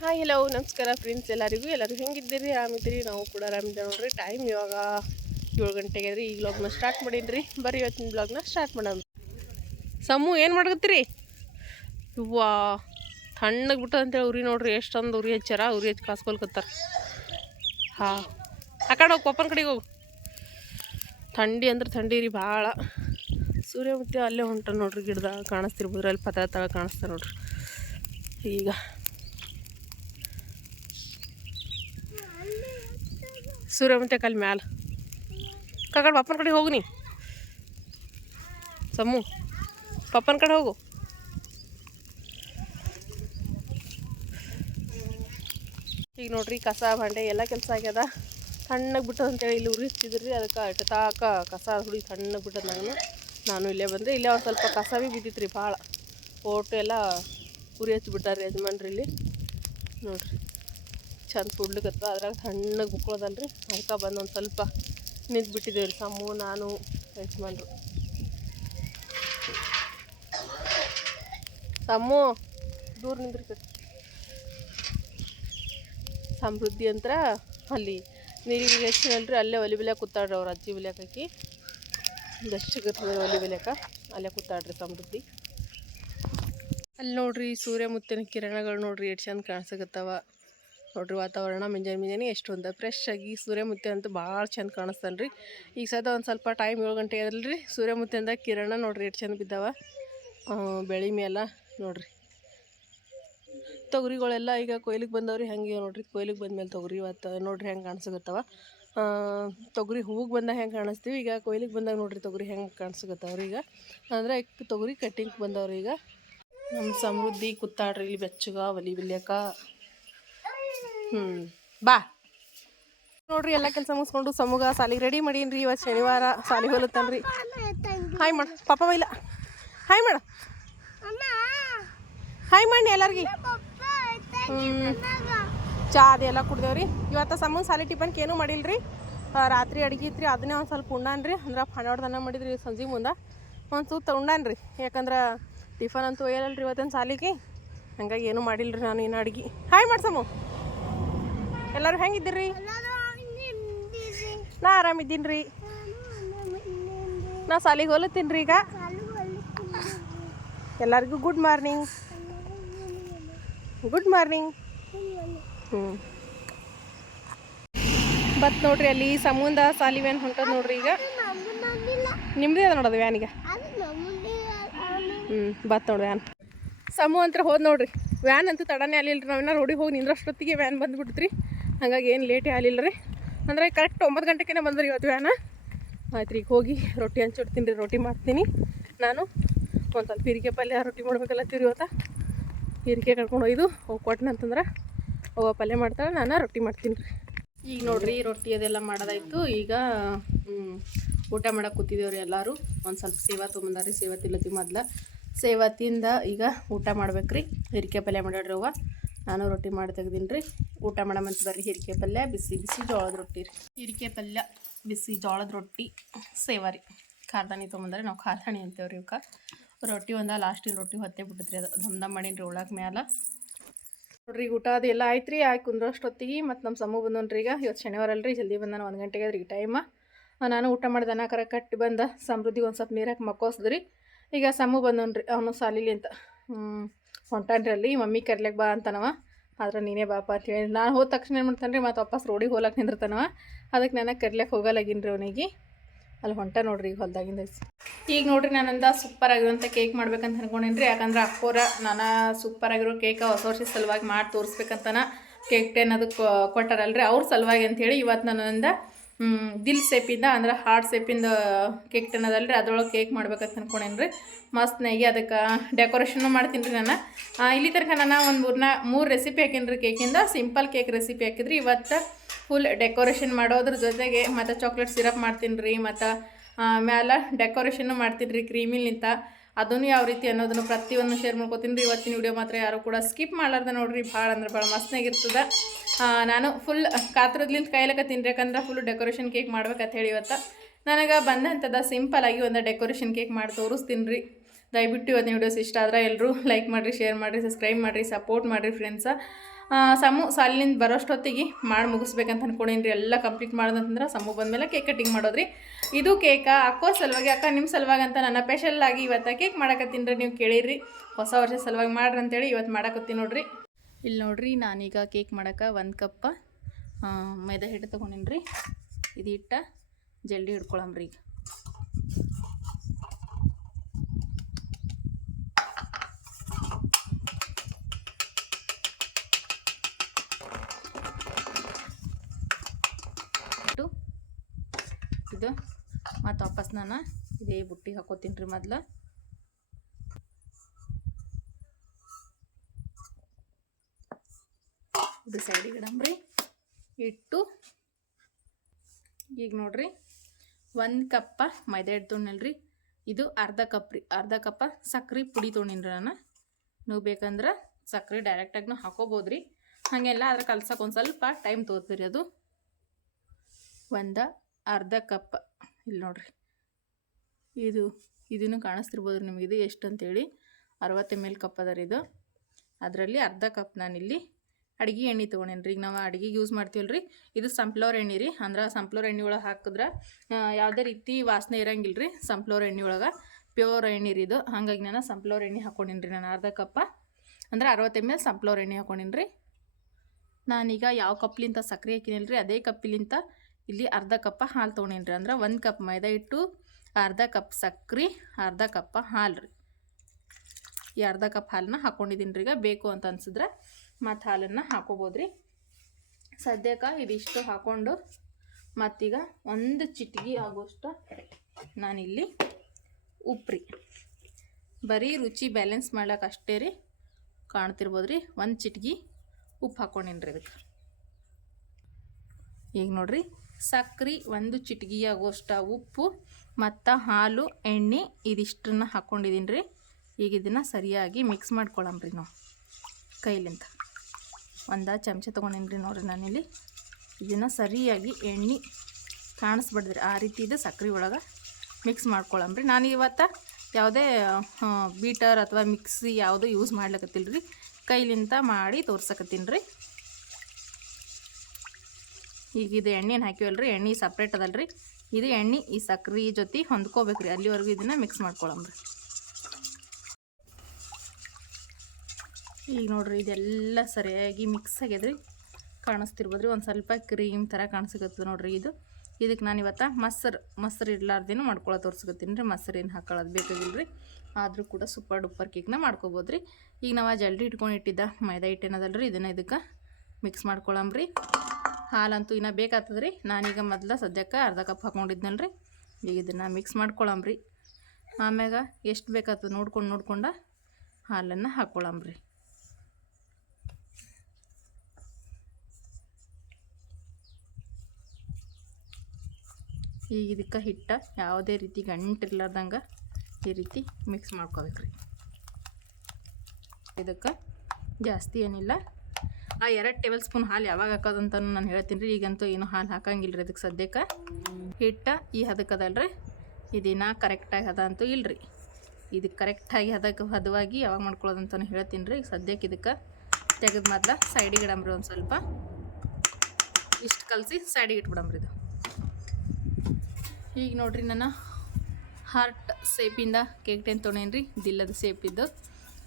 Hi hello ನಮಸ್ಕಾರ friends ಎಲ್ಲರಿಗೂ. ಎಲ್ಲರೂ ಹೆಂಗಿದ್ದೀರಿ? ಆರಾಮಿದ್ದೀರಿ? ನಾವು ಕೂಡ ಆರಾಮಿದ್ದೆ ನೋಡ್ರಿ. ಟೈಮ್ ಇವಾಗ ಏಳು ಗಂಟೆಗೆ ರೀ. ಈ ಬ್ಲಾಗ್ನ ಸ್ಟಾರ್ಟ್ ಮಾಡೀನಿ ಬರೀ ಇವತ್ತಿನ ಬ್ಲಾಗ್ನ ಸ್ಟಾರ್ಟ್ ಮಾಡೋಣ. ಸಮೂ, ಏನು ಮಾಡ್ಕತ್ತೀರಿ? ಇವ್ವಾ ತಣ್ಣಗೆ ಬಿಟ್ಟದ ಅಂತೇಳಿ ಉರಿ ನೋಡ್ರಿ. ಎಷ್ಟೊಂದು ಉರಿ ಹಚ್ಚಾರ ಉರಿ ಹಚ್ಚಿ ಕಾಸ್ಕೊಲ್ಕತ್ತಾರ ಹಾಂ. ಆ ಕಡೆ ಹೋಗಿ ಪಪ್ಪನ ಕಡೆಗೆ ಹೋಗು. ಥಂಡಿ ಅಂದ್ರೆ ಥಂಡಿ ರೀ ಭಾಳ. ಸೂರ್ಯಮುತ್ತಿ ಅಲ್ಲೇ ಹೊಂಟ ನೋಡ್ರಿ ಗಿಡದಾಗ ಕಾಣಿಸ್ತಿರ್ಬೋದ್ರಿ ಅಲ್ಲಿ ಪತ್ರ ತಳ ಕಾಣಿಸ್ತಾರೆ ನೋಡ್ರಿ. ಈಗ ಸೂರ್ಯಮುತ್ತಿ ಕಲ್ ಮ್ಯಾಲ. ಕಗಡ್ ಪಪ್ಪನ ಕಡೆ ಹೋಗು ನೀ. ಸಮು ಪಪ್ಪನ ಕಡೆ ಹೋಗು. ಈಗ ನೋಡ್ರಿ, ಕಸ ಬಂಡೆ ಎಲ್ಲ ಕೆಲಸ ಆಗ್ಯದ. ಸಣ್ಣಗೆ ಬಿಟ್ಟದ ಅಂತೇಳಿ ಇಲ್ಲಿ ಉರಿಸ್ತಿದ್ರಿ. ಅದಕ್ಕೆ ಇಟ್ಟತಾಕ ಕಸ ಹುಡಿ ಸಣ್ಣಗೆ ಬಿಟ್ಟದ ನಾನು. ನಾನು ಇಲ್ಲೇ ಬಂದೆ. ಇಲ್ಲೇ ಒಂದು ಸ್ವಲ್ಪ ಕಸ ಭೀ ಬಿದ್ದಿತ್ತು ರೀ ಭಾಳ ಓಟು ಎಲ್ಲ ಉರಿ ಹಚ್ಚಿ ಬಿಟ್ಟಾರ ಯಜಮಾನ್ರಿ ಇಲ್ಲಿ. ನೋಡ್ರಿ. ಚಂದ ಕುಡ್ಲಿಕತ್ತ. ಅದ್ರಾಗ ತಣ್ಣಗೆ ಬುಕ್ಕೋದಲ್ರಿ ಅದಕ್ಕೆ ಬಂದು ಒಂದು ಸ್ವಲ್ಪ ನಿಂತು ಬಿಟ್ಟಿದ್ದೇವೆ ರೀ ಸಮ್ಮು ನಾನು ಯಜಮಾನ್ರು. ಸಮ್ಮು ದೂರ ನಿಂದಿರ್ತೈತಿ ಸಮೃದ್ಧಿ ಅಂತ ಅಲ್ಲಿ. ನೀರಿಗೆ ಹೆಚ್ಚಿನಲ್ರಿ ಅಲ್ಲೇ ಒಲಿ ಬಿಲ್ಯಾಕ ಕೂತಾಡ್ರಿ ಅವ್ರ ಅಜ್ಜಿ ಬಿಲ್ಯಾಕ ಬೆಸ್ಟಿಗೆ ಒಲಿ ಬಿಲ್ಯಾಕ. ಅಲ್ಲೇ ಕೂತಾಡ್ರಿ ಸಮೃದ್ಧಿ. ಅಲ್ಲಿ ನೋಡ್ರಿ ಸೂರ್ಯ ಮುತ್ತಿನ ಕಿರಣಗಳು ನೋಡ್ರಿ, ಎಷ್ಟು ಚಂದ ಕಾಣಿಸಕತ್ತಾವ. ನೋಡ್ರಿ ವಾತಾವರಣ ಮುಂಜಾನೆ ಮುಂಜಾನೆ ಒಂದು ಫ್ರೆಶ್ ಆಗಿ ಸೂರ್ಯಮುತ್ಯ ಅಂತೂ ಭಾಳ ಚಂದ ಕಾಣಿಸ್ತಲ್ಲ ರೀ ಈಗ ಸದ ಒಂದು ಸ್ವಲ್ಪ ಟೈಮ್ ಏಳು ಗಂಟೆ ಅದಲ್ರಿ ಅಂದಾಗ ಕಿರಣ ನೋಡ್ರಿ ಎಷ್ಟು ಚಂದ ಬಿದ್ದಾವ. ಬೆಳಿ ಮೇಲೆ ನೋಡ್ರಿ. ತೊಗರಿಗಳೆಲ್ಲ ಈಗ ಕೊಯ್ಲಿಗೆ ಬಂದವ್ರಿ, ಹೆಂಗೆ ನೋಡ್ರಿ ಕೊಯ್ಲಿಗೆ ಬಂದ್ಮೇಲೆ ತೊಗರಿ ಇವತ್ತು ನೋಡ್ರಿ ಹೆಂಗೆ ಕಾಣಿಸಕತ್ತಾವ. ತೊಗರಿ ಹೂವಿಗೆ ಬಂದಾಗ ಹೆಂಗೆ ಕಾಣಿಸ್ತೀವಿ, ಈಗ ಕೊಯ್ಲಿಗೆ ಬಂದಾಗ ನೋಡ್ರಿ ತೊಗರಿ ಹೆಂಗೆ ಕಾಣಿಸ್ಗತ್ತವ್ರಿ ಈಗ. ಅಂದರೆ ತೊಗರಿ ಕಟ್ಟಿಂಗ್ ಬಂದವ್ರಿ ಈಗ. ನಮ್ಮ ಸಮೃದ್ಧಿ ಕುತ್ತಾಡ್ರಿ, ಇಲ್ಲಿ ಬೆಚ್ಚಗ, ಒಲಿ, ಬಿಲ್ಯಾಕ. ಹ್ಞೂ ಬಾ. ನೋಡ್ರಿ ಎಲ್ಲ ಕೆಲಸ ಮುಗಿಸ್ಕೊಂಡು ಸಮೂಗ ಸಾಲಿಗೆ ರೆಡಿ ಮಾಡೀನಿ ಇವತ್ತು ಶನಿವಾರ ಸಾಲಿಗೆ ಹೊಲತ್ತನ್ರಿ. ಹಾಯ್ ಮಾಡ ಪಾಪ ಬೈಲ. ಹಾಯ್ ಮಾಡ. ಹಾಯ್ ಮಾಡಿ ಎಲ್ಲರಿಗೆ. ಹ್ಞೂ ಚಾ ಅದೆಲ್ಲ ಕುಡ್ದೇವ್ರಿ. ಇವತ್ತು ಸಮೂಹ ಸಾಲಿ ಟಿಫನ್ಗೆ ಏನೂ ಮಾಡಿಲ್ರಿ. ರಾತ್ರಿ ಅಡ್ಗೆ ಇತ್ರಿ ಅದನ್ನೇ ಒಂದು ಸ್ವಲ್ಪ ಉಣ್ಣಾನ್ರಿ ಅಂದ್ರೆ ಹನ್ನೆರಡು ಮಾಡಿದ್ರಿ ಸಂಜೆ ಮುಂದೆ. ಒಂದು ಸೂತ ಉಣ್ಣಾನ್ರಿ ಯಾಕಂದ್ರೆ ಟಿಫನ್ ಅಂತೂ ಒಯ್ಯಲ್ಲರಿ ಇವತ್ತಿನ ಸಾಲಿಗೆ. ಹಂಗಾಗಿ ಏನೂ ಮಾಡಿಲ್ರಿ ನಾನು ಇನ್ನು ಅಡ್ಗೆ. ಹಾಯ್ ಮಾಡ್ಸಮ್ಮು ಎಲ್ಲರೂ ಹೆಂಗಿದ್ದೀರಿ? ನಾ ಆರಾಮಿದ್ದೀನಿ ರೀ ನಾ ಸಾಲಿಗೆ ಹೋಲತ್ತೀನಿ ರೀ ಈಗ. ಎಲ್ಲರಿಗೂ ಗುಡ್ ಮಾರ್ನಿಂಗ್ ಗುಡ್ ಮಾರ್ನಿಂಗ್ ಹ್ಞೂ ಬತ್ ನೋಡ್ರಿ ಅಲ್ಲಿ ಸಮುದ ಸಾಲಿ ವ್ಯಾನ್ ಹೊಂಟದ ನೋಡ್ರಿ ಈಗ. ನಿಮ್ಮದೇ ಅದ ನೋಡೋದು ಈಗ? ಹ್ಞೂ ಬತ್ ನೋಡಿ ವ್ಯಾನ್. ಸಮು ಅಂತ ಹೋದ್ ನೋಡ್ರಿ. ವ್ಯಾನ್ ಅಂತೂ ತಡನೇ ಆಗಲಿಲ್ಲ ರೀ ನಾವಿನ್ನ ರೋಡಿಗೆ ಹೋಗಿ ನಿಂದ್ರಷ್ಟೊತ್ತಿಗೆ ವ್ಯಾನ್ ಬಂದ್ಬಿಡ್ತ್ರಿ ಹಂಗಾಗಿ ಏನು ಲೇಟೇ ಆಗಲಿಲ್ಲ ರೀ. ಅಂದರೆ ಕರೆಕ್ಟ್ ಒಂಬತ್ತು ಗಂಟೆಗೆ ಬಂದ್ರಿ ಇವತ್ತು ವ್ಯಾನ. ಆಯ್ತು ರೀ, ಈಗ ಹೋಗಿ ರೊಟ್ಟಿ ಹಂಚಿಡ್ತೀನಿ ರೀ, ರೊಟ್ಟಿ ಮಾಡ್ತೀನಿ. ನಾನು ಒಂದು ಸ್ವಲ್ಪ ಹೀರಿಕೆ ಪಲ್ಯ ರೊಟ್ಟಿ ಮಾಡ್ಬೇಕಲ್ಲ ಇವತ್ತು. ಹೀರಿಕೆ ಕರ್ಕೊಂಡು ಒಯ್ದು ಹೋಗಿ ಕೊಟ್ಟನ ಅಂತಂದ್ರೆ ಅವ ಪಲ್ಯ ಮಾಡ್ತಾಳೆ, ನಾನು ರೊಟ್ಟಿ ಮಾಡ್ತೀನಿ ರೀ. ಈಗ ನೋಡ್ರಿ ರೊಟ್ಟಿ ಅದೆಲ್ಲ ಮಾಡೋದಾಯ್ತು. ಈಗ ಊಟ ಮಾಡಕ್ಕೆ ಕೂತಿದ್ದೇವ್ರಿ ಎಲ್ಲರೂ. ಒಂದು ಸ್ವಲ್ಪ ಸೇವಾ ತೊಗೊಂಬಂದಾರಿ, ಸೇವಾ ತಿಲ್ಲತಿ ಮೊದ್ಲು. ಸೇವಾ ತಿಂದ ಈಗ ಊಟ ಮಾಡ್ಬೇಕ್ರಿ. ಹಿರಿಕೆ ಪಲ್ಯ ಮಾಡ್ಯಾಡ್ರಿ ಅವ್ವ. ನಾನು ರೊಟ್ಟಿ ಮಾಡಿ ತೆಗ್ದೀನಿ ರೀ. ಊಟ ಮಾಡಮಂತ ಬರ್ರಿ, ಹಿರಿಕೆ ಪಲ್ಯ, ಬಿಸಿ ಬಿಸಿ ಜೋಳದ ರೊಟ್ಟಿ ರೀ. ಹಿರಿಕೆ ಪಲ್ಯ, ಬಿಸಿ ಜೋಳದ ರೊಟ್ಟಿ ಸೇವಾರಿ ಖಾರದಾನಿ ಖಾರ್ದಾಣಿ ತೊಗೊಂಬಂದ್ರೆ ನಾವು ಖಾರದಾನಿ ಅಂತೇವೆ ರೀ ಇವಕ್ಕೆ ರೊಟ್ಟಿ ಒಂದ, ಲಾಸ್ಟಿನ ರೊಟ್ಟಿ ಹೊತ್ತೆ ಬಿಟ್ಟಿದ್ರಿ ಅದು. ದಮ್ ಮಾಡೀನಿ ರೀ ಒಳಗೆ ಮ್ಯಾಲ. ನೋಡ್ರಿ ಊಟ ಅದೆಲ್ಲ ಆಯ್ತು ರೀ. ಆಯ್ತು ಕುಂದ್ರಷ್ಟೊತ್ತಿಗೆ ಮತ್ತು ನಮ್ಮ ಸಮ ರೀ ಈಗ. ಇವತ್ತು ಶನಿವಾರ ಅಲ್ರಿ, ಜಲ್ದಿ ಬಂದಾನ ಒಂದು ಗಂಟೆಗೆ ಅದ್ರಿ ಟೈಮ ನಾನು ಊಟ ಮಾಡಿದ ದನ ಕರ ಕಟ್ಟಿ ಬಂದ. ಸಮೃದ್ಧಿಗೆ ಒಂದು ಸ್ವಲ್ಪ ನೀರು ಮಕ್ಕೋಸ್ದ್ರಿ ಈಗ ಸಮು ರೀ ಅವನು ಸಾಲಿಲಿ ಅಂತ. ಹ್ಞೂ ಹೊಂಟಾನ್ರಿ ಅಲ್ಲಿ ಮಮ್ಮಿ ಕರ್ಲಿಕ್ಕೆ ಬಾ ಅಂತನವ. ಆದ್ರೆ ನೀನೇ ಬಾಪ ಅಂತ ಹೇಳಿ. ನಾನು ಹೋದ ತಕ್ಷಣ ಏನು ಮಾಡ್ತಾನೆ ರೀ ಮತ್ತು ವಾಪಸ್ ರೋಡಿಗೆ ಹೋಗ್ಲಕ್ಕೆ ನಿಂದಿರ್ತಾನವ. ಅದಕ್ಕೆ ನನಗೆ ಕರ್ಲಿಕ್ಕೆ ಹೋಗಲಾಗಿನ್ ರೀ ಅವನಿಗೆ. ಅಲ್ಲಿ ಹೊಂಟ ನೋಡ್ರಿ ಈಗ ಹೊಲ್ದಾಗಿಂದ ಈಗ ನೋಡ್ರಿ ನಾನಂದ ಸೂಪರ್ ಆಗಿರೋಂಥ ಕೇಕ್ ಮಾಡ್ಬೇಕಂತ ಅನ್ಕೊಂಡೇನಿ ರೀ ಯಾಕಂದ್ರೆ ಅಕ್ಕೋರ ನಾನು ಸೂಪರ್ ಆಗಿರೋ ಕೇಕ ಹೊಸ ವರ್ಷದ ಸಲುವಾಗಿ ಮಾಡಿ ತೋರಿಸ್ಬೇಕಂತನ ಕೇಕ್ ಟೆನ್ ಅದಕ್ಕೆ ಕೊಟ್ಟಾರಲ್ರಿ. ಅವ್ರ ಸಲುವಾಗಿ ಅಂಥೇಳಿ ಇವತ್ತು ನನ್ನಿಂದ ಮ್, ದಿಲ್ ಸೇಪಿಂದ, ಅಂದ್ರೆ ಹಾರ್ಟ್ ಸೇಪಿಂದ ಕೇಕ್ ತಿನ್ನೋದಲ್ಲ ರೀ ಅದ್ರೊಳಗೆ ಕೇಕ್ ಮಾಡ್ಬೇಕಂತ ಅನ್ಕೊಂಡೇನಿ ರೀ ಮಸ್ತ್ ನೆಗಿ ಅದಕ್ಕೆ ಡೆಕೋರೇಷನ್ನು ಮಾಡ್ತೀನಿ ರೀ ನಾನು. ಇಲ್ಲಿ ತನಕ ನಾನು ಒಂದು ಮೂರ್ನ, ಮೂರು ರೆಸಿಪಿ ಹಾಕೀನಿ ರೀ ಕೇಕಿಂದ ಸಿಂಪಲ್ ಕೇಕ್ ರೆಸಿಪಿ ಹಾಕಿದ್ರಿ. ಇವತ್ತು ಫುಲ್ ಡೆಕೋರೇಷನ್ ಮಾಡೋದ್ರ ಜೊತೆಗೆ ಮತ್ತು ಚಾಕ್ಲೇಟ್ ಸಿರಪ್ ಮಾಡ್ತೀನಿ ರೀ ಮತ್ತು ಮ್ಯಾಲ ಡೆಕೋರೇಷನ್ನು ಮಾಡ್ತೀನಿ ರೀ ಕ್ರೀಮಿಲಿಂತ ಅದನ್ನು ಯಾವ ರೀತಿ ಅನ್ನೋದನ್ನು ಪ್ರತಿಯೊಂದು ಶೇರ್ ಮಾಡ್ಕೊತೀನಿ. ರೀ ಇವತ್ತಿನ ವಿಡಿಯೋ ಮಾತ್ರ ಯಾರು ಕೂಡ ಸ್ಕಿಪ್ ಮಾಡಲಾರ್ದೆ ನೋಡಿರಿ ಭಾಳ ಅಂದ್ರೆ ಭಾಳ ಮಸ್ತ್ನಾಗಿರ್ತದೆ ಆ, ನಾನು ಫುಲ್ ಕಾತ್ರದ್ಲಿಂದ ಕೈಲಕತ್ತೀನಿ ಯಾಕಂದ್ರೆ ಫುಲ್ ಡೆಕೋರೇಷನ್ ಕೇಕ್ ಮಾಡ್ಬೇಕಂತ ಹೇಳಿ ಇವತ್ತು. ನನಗೆ ಬಂದಂಥದ್ದು ಸಿಂಪಲ್ ಆಗಿ ಒಂದು ಡೆಕೋರೇಷನ್ ಕೇಕ್ ಮಾಡಿ ತೋರಿಸ್ತೀನಿ ರೀ ದಯವಿಟ್ಟು ಇವತ್ತಿನ ವಿಡಿಯೋಸ್ ಇಷ್ಟ ಆದ್ರೆ ಎಲ್ಲರೂ ಲೈಕ್ ಮಾಡಿರಿ ಶೇರ್ ಮಾಡಿರಿ ಸಬ್ಸ್ಕ್ರೈಬ್ ಮಾಡಿರಿ ಸಪೋರ್ಟ್ ಮಾಡಿರಿ ಫ್ರೆಂಡ್ಸ ಸಮು ಸಾಲಿನಿಂದ ಬರೋಷ್ಟೊತ್ತಿಗೆ ಮಾಡಿ ಮುಗಿಸ್ಬೇಕಂತ ಅನ್ಕೊಂಡೇನಿ ಎಲ್ಲ ಕಂಪ್ಲೀಟ್ ಮಾಡೋದಂತಂದ್ರೆ ಸಮು ಬಂದಮೇಲೆ ಕೇಕ್ ಕಟ್ಟಿಂಗ್ ಮಾಡೋದ್ರಿ. ಇದು ಕೇಕ ಅಕ್ಕೋ ಸಲುವಾಗಿ, ಅಕ್ಕ ನಿಮ್ಮ ಸಲುವಾಗಿ ಅಂತ ನನ್ನ ಸ್ಪೆಷಲ್ ಆಗಿ ಇವತ್ತು ಕೇಕ್ ಮಾಡಕತ್ತೀನಿ ರೀ ನೀವು ಕೇಳಿರಿ ಹೊಸ ವರ್ಷ ಸಲುವಾಗಿ ಮಾಡ್ರಿ ಅಂತೇಳಿ ಇವತ್ತು ಮಾಡಕತ್ತೀನಿ ನೋಡ್ರಿ. ಇಲ್ಲಿ ನೋಡ್ರಿ ನಾನೀಗ ಕೇಕ್ ಮಾಡೋಕೆ ಒಂದು ಕಪ್ಪ ಮೈದಾ ಹಿಟ್ಟು ತೊಗೊಂಡಿನಿ ರೀ ಇದು ಹಿಟ್ಟ ಜಲ್ದಿ ಹಿಡ್ಕೊಳಮ್ರಿ ಈಗ ಇಟ್ಟು ಇದು ಮತ್ತು ವಾಪಸ್ ನಾನು ಇದೇ ಬುಟ್ಟಿ ಹಾಕೋತೀನಿ ರೀ ಮೊದ್ಲು. ಇದು ಸೈಡಿಗೆ ಇಡಂಬ್ರಿ ಇಟ್ಟು ಈಗ ನೋಡ್ರಿ, ಒಂದು ಕಪ್ಪ ಮೈದಾ ಹಿಟ್ಟು ರೀ. ಇದು ಅರ್ಧ ಕಪ್ ರೀ, ಅರ್ಧ ಕಪ್ಪ ಸಕ್ರೆ ಪುಡಿ ತೊಗೊಂಡಿನ್ರಿ ನಾನು. ನೀವು ಬೇಕಂದ್ರೆ ಸಕ್ರೆ ಡೈರೆಕ್ಟಾಗಿ ಹಾಕೋಬೋದು ರೀ. ಹಾಗೆಲ್ಲ ಅದ್ರ ಕಲ್ಸಕ್ಕೆ ಒಂದು ಸ್ವಲ್ಪ ಟೈಮ್ ತೊಗೋತೀರಿ ಅದು. ಒಂದು ಅರ್ಧ ಕಪ್. ಇಲ್ಲಿ ನೋಡ್ರಿ. ಇದು, ಇದನ್ನು ಕಾಣಿಸ್ತಿರ್ಬೋದು ನಿಮಗೆ. ಇದು ಎಷ್ಟು ಅಂತೇಳಿ ಅರವತ್ತು ಎಂ ಎಲ್ ಕಪ್ ಅದ ರೀ ಇದು. ಅದರಲ್ಲಿ ಅರ್ಧ ಕಪ್ ನಾನಿಲ್ಲಿ ಅಡುಗೆ ಎಣ್ಣೆ ತೊಗೊಂಡೇನಿ ರೀ. ಈಗ ನಾವು ಅಡುಗೆಗೆ ಯೂಸ್ ಮಾಡ್ತೀವಲ್ಲ ರೀ. ಇದು ಸಂಪ್ಲೋರ್ ಎಣ್ಣೆ ರೀ. ಅಂದ್ರೆ ಸಂಪ್ಲೋರ್ ಎಣ್ಣೆ ಒಳಗೆ ಹಾಕಿದ್ರೆ ಯಾವುದೇ ರೀತಿ ವಾಸನೆ ಇರಂಗಿಲ್ಲ ರೀ ಸಂಪ್ಲೋರ್ ಎಣ್ಣೆ ಒಳಗೆ. ಪ್ಯೂರ್ ಎಣ್ಣೆ ರೀ ಇದು. ಹಾಗಾಗಿ ನಾನು ಸಂಪ್ಲೋರ್ ಎಣ್ಣೆ ಹಾಕೊಂಡೀನಿ ರೀ ನಾನು ಅರ್ಧ ಕಪ್ಪ. ಅಂದ್ರೆ ಅರವತ್ತು ಎಂ ಎಲ್ ಸಂಪ್ಲೋರ್ ಎಣ್ಣೆ ಹಾಕೊಂಡೀನಿ ರೀ. ನಾನೀಗ ಯಾವ ಕಪ್ಲಿಂತ ಸಕ್ಕರೆ ಹಾಕಿನಿಲ್ಲ ರೀ, ಅದೇ ಕಪ್ಪಿಲಿಂತ ಇಲ್ಲಿ ಅರ್ಧ ಕಪ್ಪ ಹಾಲು ತೊಗೊಂಡೇನಿ ರೀ ಅಂದ್ರೆ ಒಂದು ಕಪ್ ಮೈದಾ ಹಿಟ್ಟು, ಅರ್ಧ ಕಪ್ ಸಕ್ರೆ, ಅರ್ಧ ಕಪ್ಪ ಹಾಲು ರೀ. ಈ ಅರ್ಧ ಕಪ್ ಹಾಲನ್ನ ಹಾಕ್ಕೊಂಡಿದ್ದೀನಿ ರೀ ಈಗ ಬೇಕು ಅಂತ ಅನ್ಸಿದ್ರೆ ಮತ್ತು ಹಾಲನ್ನು ಹಾಕೋಬೋದು ರೀ ಸದ್ಯಕ್ಕೆ ಇದಿಷ್ಟು ಹಾಕ್ಕೊಂಡು ಮತ್ತೀಗ ಒಂದು ಚಿಟಿಗೆ ಆಗೋಷ್ಟು ನಾನಿಲ್ಲಿ ಉಪ್ಪು ರೀ ಬರೀ ರುಚಿ ಬ್ಯಾಲೆನ್ಸ್ ಮಾಡ್ಲಕ್ಕೆ ಅಷ್ಟೇ ರೀ ಕಾಣ್ತಿರ್ಬೋದು ರೀ ಒಂದು ಚಿಟಿಗೆ ಉಪ್ಪು ಹಾಕ್ಕೊಂಡಿನಿ ರೀ ಅದಕ್ಕೆ ಈಗ ನೋಡ್ರಿ ಸಕ್ರೆ ಒಂದು ಚಿಟಿಗೆ ಆಗೋಷ್ಟ ಉಪ್ಪು ಮತ್ತು ಹಾಲು, ಎಣ್ಣೆ ಇದಿಷ್ಟನ್ನ ಹಾಕ್ಕೊಂಡಿದ್ದೀನಿ ರೀ ಈಗ ಇದನ್ನು ಸರಿಯಾಗಿ ಮಿಕ್ಸ್ ಮಾಡ್ಕೊಳಮ್ರಿ ನಾವು. ಕೈಲಿಂದ. ಒಂದು ಚಮಚ ತೊಗೊಂಡಿನಿ ರೀ ನೋಡ್ರಿ ನಾನಿಲ್ಲಿ. ಇದನ್ನು ಸರಿಯಾಗಿ ಎಣ್ಣೆ ಕಾಣಿಸ್ಬಿಡ್ದ್ರಿ. ಆ ರೀತಿ ಇದು ಸಕ್ರೆ ಒಳಗೆ ಮಿಕ್ಸ್ ಮಾಡ್ಕೊಳಮ್ರಿ. ನಾನು ಇವತ್ತು ಯಾವುದೇ ಬೀಟರ್ ಅಥವಾ ಮಿಕ್ಸಿ ಯಾವುದು ಯೂಸ್ ಮಾಡ್ಲಕತ್ತಿಲ್ಲ ರೀ ಕೈಲಿಂದ ಮಾಡಿ ತೋರ್ಸಕತ್ತೀನಿ ರೀ ಈಗ ಇದು ಎಣ್ಣೆನ ಹಾಕಿವಲ್ರಿ, ಎಣ್ಣೆ ಸಪ್ರೇಟ್ ಅದಲ್ರಿ. ಇದು ಎಣ್ಣೆ, ಈ ಸಕ್ರೆ ಜೊತೆ ಹೊಂದ್ಕೋಬೇಕ್ರಿ. ಅಲ್ಲಿವರೆಗೂ ಇದನ್ನು ಮಿಕ್ಸ್ ಮಾಡ್ಕೊಳಮ್ರಿ ಈಗ ನೋಡ್ರಿ ಇದೆಲ್ಲ ಸರಿಯಾಗಿ ಮಿಕ್ಸ್ ಆಗ್ಯದ್ರಿ. ಕಾಣಿಸ್ತಿರ್ಬೋದ್ರಿ, ಒಂದು ಸ್ವಲ್ಪ ಕ್ರೀಮ್ ಥರ ಕಾಣಿಸ್ಕತ್ತದ ನೋಡ್ರಿ ಇದು. ಇದಕ್ಕೆ ನಾನು ಇವತ್ತು ಮೊಸರು ಮೊಸರು ಇರ್ಲಾರ್ದೇನು ಮಾಡ್ಕೊಳ್ಳೋ ತೋರಿಸ್ಕೊತೀನಿ ರೀ. ಮೊಸರು ಏನು ಹಾಕೊಳ್ಳೋದು ಬೇಕಾಗಿಲ್ಲ ರೀ ಆದರೂ ಕೂಡ ಸೂಪರ್ ಡುಪ್ಪರ್ ಕೇಕ್ನ ಮಾಡ್ಕೋಬೋದು ರೀ ಈಗ ನಾವು ಆ ಜಲ್ದಿ ಇಟ್ಕೊಂಡು ಇಟ್ಟಿದ್ದ ಮೈದಾ ಹಿಟ್ಟೇನದಲ್ಲ ರೀ ಇದನ್ನು ಇದಕ್ಕೆ ಮಿಕ್ಸ್ ಮಾಡ್ಕೊಳಮ್ರಿ ಹಾಲಂತೂ ಇನ್ನೂ ಬೇಕಾಗ್ತದೆ ರೀ ನಾನೀಗ ಮೊದಲ ಸದ್ಯಕ್ಕೆ ಅರ್ಧ ಕಪ್ ಹಾಕೊಂಡಿದ್ನಲ್ಲ ರೀ ಈಗ ಇದನ್ನು ಮಿಕ್ಸ್ ಮಾಡ್ಕೊಳಂಬ್ರಿ. ಆಮ್ಯಾಗ ಎಷ್ಟು ಬೇಕಾಗ್ತದೆ ನೋಡ್ಕೊಂಡು ನೋಡ್ಕೊಂಡು ಹಾಲನ್ನು ಹಾಕ್ಕೊಳಮ್ರಿ ಈಗ ಇದಕ್ಕೆ ಹಿಟ್ಟ ಯಾವುದೇ ರೀತಿ ಗಂಟಿರ್ಲಾರ್ದಂಗೆ ಈ ರೀತಿ ಮಿಕ್ಸ್ ಮಾಡ್ಕೋಬೇಕ್ರಿ. ಇದಕ್ಕೆ ಜಾಸ್ತಿ ಏನಿಲ್ಲ. ಆ ಎರಡು ಟೇಬಲ್ ಸ್ಪೂನ್ ಹಾಲು ಯಾವಾಗ ಹಾಕೋದಂತ ನಾನು ಹೇಳ್ತೀನಿ ರೀ. ಈಗಂತೂ ಏನು ಹಾಲು ಹಾಕಂಗಿಲ್ಲ ರೀ ಅದಕ್ಕೆ ಸದ್ಯಕ್ಕೆ. ಹಿಟ್ಟ ಈ ಹದಕ್ಕೆ ಅದಲ್ರಿ ಇದಿನ ಕರೆಕ್ಟಾಗಿ ಹದ ಅಂತೂ ಇಲ್ರಿ. ಇದು ಕರೆಕ್ಟಾಗಿ ಹದಕ್ಕೆ ಹದವಾಗಿ ಯಾವಾಗ ಮಾಡ್ಕೊಳ್ಳೋದಂತ ಹೇಳ್ತೀನಿ ರೀ. ಈಗ ಸದ್ಯಕ್ಕೆ ಇದಕ್ಕೆ ತೆಗೆದು ಮೊದ್ಲು ಸೈಡಿಗೆ ಇಡಂಬ್ರಿ ಒಂದು ಸ್ವಲ್ಪ. ಇಷ್ಟು ಕಲಸಿ ಸೈಡಿಗೆ ಇಟ್ಬಿಡಂಬ್ರಿ ಇದು. ಈಗ ನೋಡ್ರಿ ನಾನು ಹಾರ್ಟ್ ಸೇಪಿಂದ ಕೇಕ್ ಟೆನ್ ತೊಗೊಂಡೇನ್ರಿ. ದಿಲ್ಲದ ಸೇಪಿದ್ದು